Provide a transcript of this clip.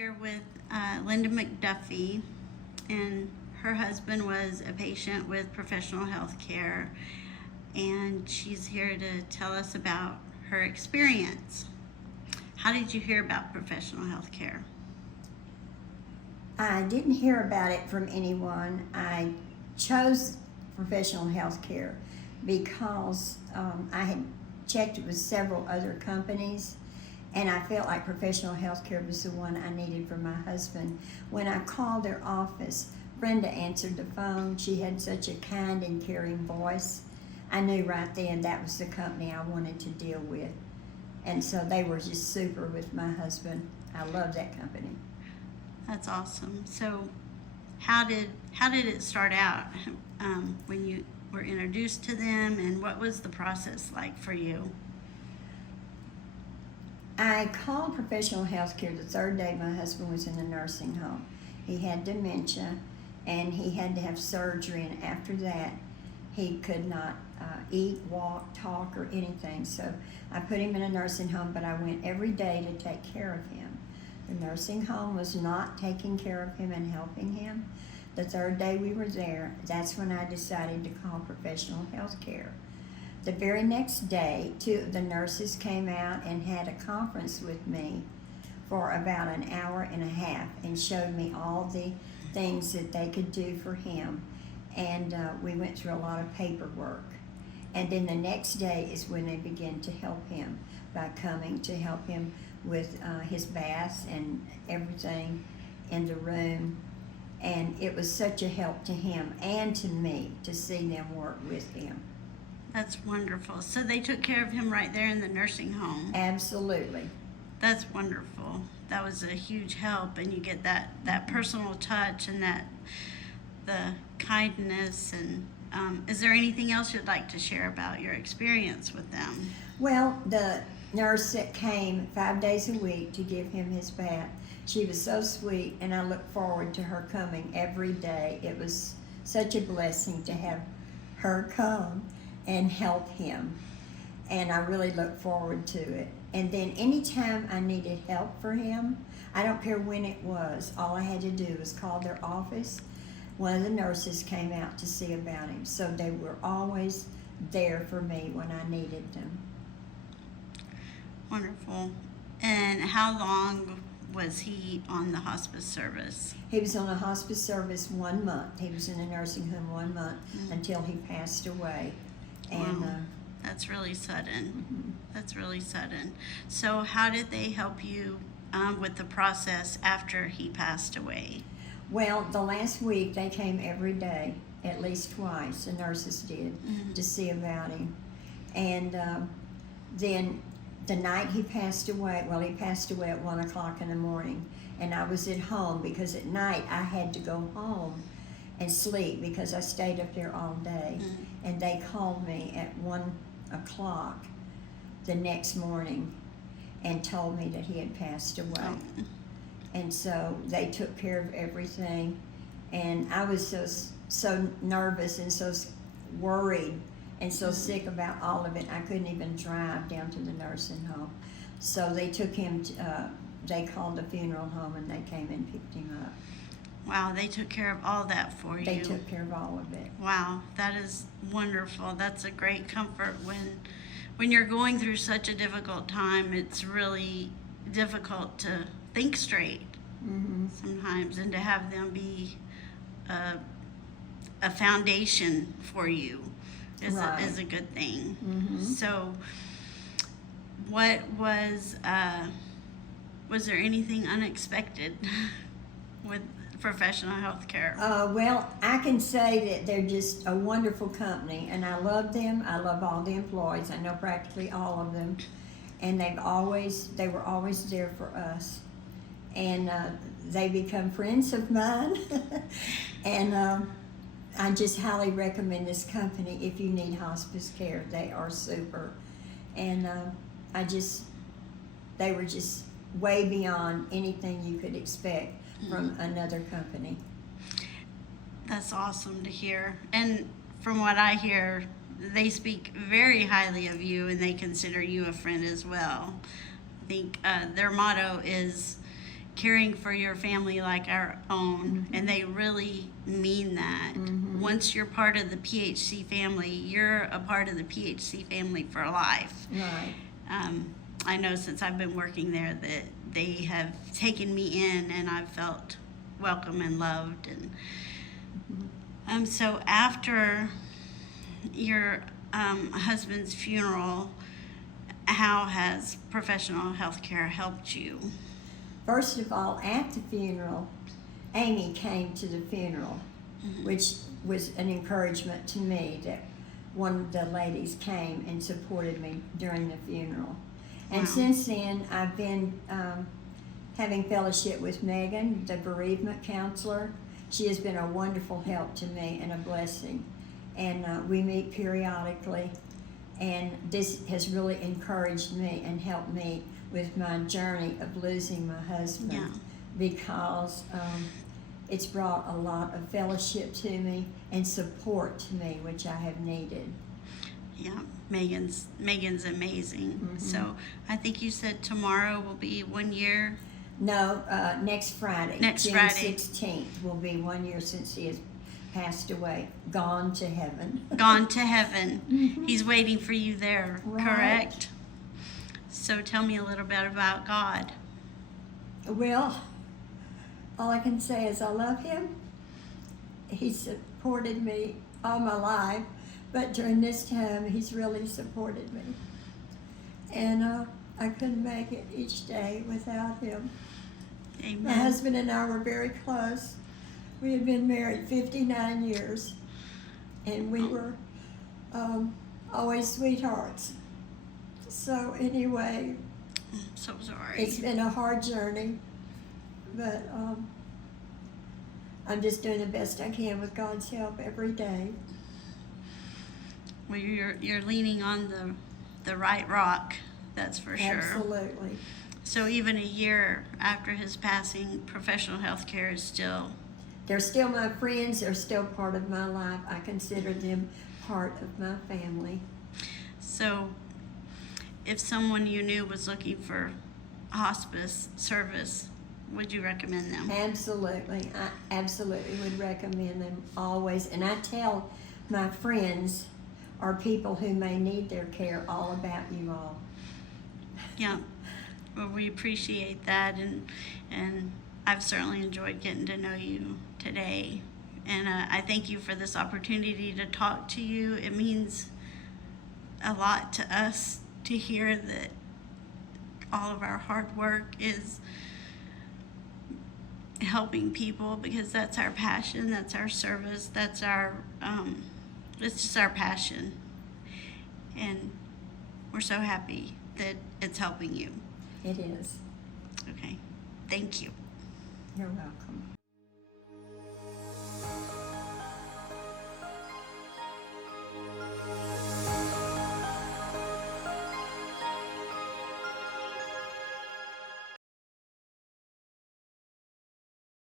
Here with Linda McDuffie, and her husband was a patient with professional health care, and she's here to tell us about her experience. How did you hear about professional health care? I didn't hear about it from anyone. I chose professional health care because I had checked it with several other companies, and I felt like professional health care was the one I needed for my husband. When I called their office, Brenda answered the phone. She had such a kind and caring voice. I knew right then that was the company I wanted to deal with. And so they were just super with my husband. I love that company. That's awesome. So how did it start out when you were introduced to them, and what was the process like for you? I called professional health care the third day my husband was in a nursing home. He had dementia and he had to have surgery, and after that he could not eat, walk, talk, or anything. So I put him in a nursing home, but I went every day to take care of him. The nursing home was not taking care of him and helping him. The third day we were there, that's when I decided to call professional health care. The very next day, two of the nurses came out and had a conference with me for about an hour and a half and showed me all the things that they could do for him. And we went through a lot of paperwork. And then the next day is when they began to help him by coming to help him with his baths and everything in the room. And it was such a help to him and to me to see them work with him. That's wonderful. So they took care of him right there in the nursing home. Absolutely. That's wonderful. That was a huge help, and you get that personal touch and the kindness. And is there anything else you'd like to share about your experience with them? Well, the nurse that came 5 days a week to give him his bath, she was so sweet, and I look forward to her coming every day. It was such a blessing to have her come and help him, and I really look forward to it. And then anytime I needed help for him, I don't care when it was, all I had to do was call their office. One of the nurses came out to see about him, so they were always there for me when I needed them. Wonderful. And how long was he on the hospice service? He was on a hospice service 1 month. He was in a nursing home 1 month until he passed away. And wow. That's really sudden. That's really sudden. So how did they help you with the process after he passed away? Well, the last week they came every day, at least twice, the nurses did, to see about him. And then the night he passed away, well, he passed away at 1 o'clock in the morning, and I was at home because at night I had to go home and sleep because I stayed up there all day. And they called me at 1 o'clock the next morning and told me that he had passed away. Oh. And so they took care of everything, and I was so nervous and so worried and so sick about all of it. I couldn't even drive down to the nursing home. So they took him they called the funeral home, and they came and picked him up. Wow, they took care of all that for you. They took care of all of it. Wow, that is wonderful. That's a great comfort when you're going through such a difficult time. It's really difficult to think straight sometimes, and to have them be a foundation for you is a good thing. So what was there anything unexpected with professional health care? Well, I can say that they're just a wonderful company, and I love them. I love all the employees. I know practically all of them, and they were always there for us, and they become friends of mine. And I just highly recommend this company if you need hospice care. They are super, and they were just way beyond anything you could expect from another company. That's awesome to hear. And from what I hear, they speak very highly of you, and they consider you a friend as well. I think their motto is caring for your family like our own, and they really mean that. Once you're part of the PHC family, you're a part of the PHC family for life. Right. I know since I've been working there that they have taken me in, and I've felt welcome and loved. And so after your husband's funeral, how has professional health care helped you? First of all, at the funeral, Amy came to the funeral, which was an encouragement to me that one of the ladies came and supported me during the funeral. And since then, I've been having fellowship with Megan, the bereavement counselor. She has been a wonderful help to me and a blessing. And we meet periodically, and this has really encouraged me and helped me with my journey of losing my husband, because it's brought a lot of fellowship to me and support to me, which I have needed. Yeah, Megan's amazing. So I think you said tomorrow will be 1 year. No, next Friday, Next June Friday. 16th, will be 1 year since he has passed away, gone to heaven. Gone to heaven. He's waiting for you there, Right. correct? So tell me a little bit about God. Well, all I can say is I love him. He supported me all my life, but during this time, he's really supported me. And I couldn't make it each day without him. Amen. My husband and I were very close. We had been married 59 years, and we were always sweethearts. So anyway, I'm so sorry. it's been a hard journey, but I'm just doing the best I can with God's help every day. Well, you're leaning on the right rock, that's for sure. Absolutely. So even a year after his passing, professional health care is still. They're still my friends. They're still part of my life. I consider them part of my family. So if someone you knew was looking for hospice service, would you recommend them? Absolutely. I absolutely would recommend them always. And I tell my friends or people who may need their care all about you all. Yeah. Well, we appreciate that, and I've certainly enjoyed getting to know you today. And I thank you for this opportunity to talk to you. It means a lot to us to hear that all of our hard work is helping people, because that's our passion, that's our service, that's our it's just our passion, and we're so happy that it's helping you. It is. Okay, thank you. You're welcome.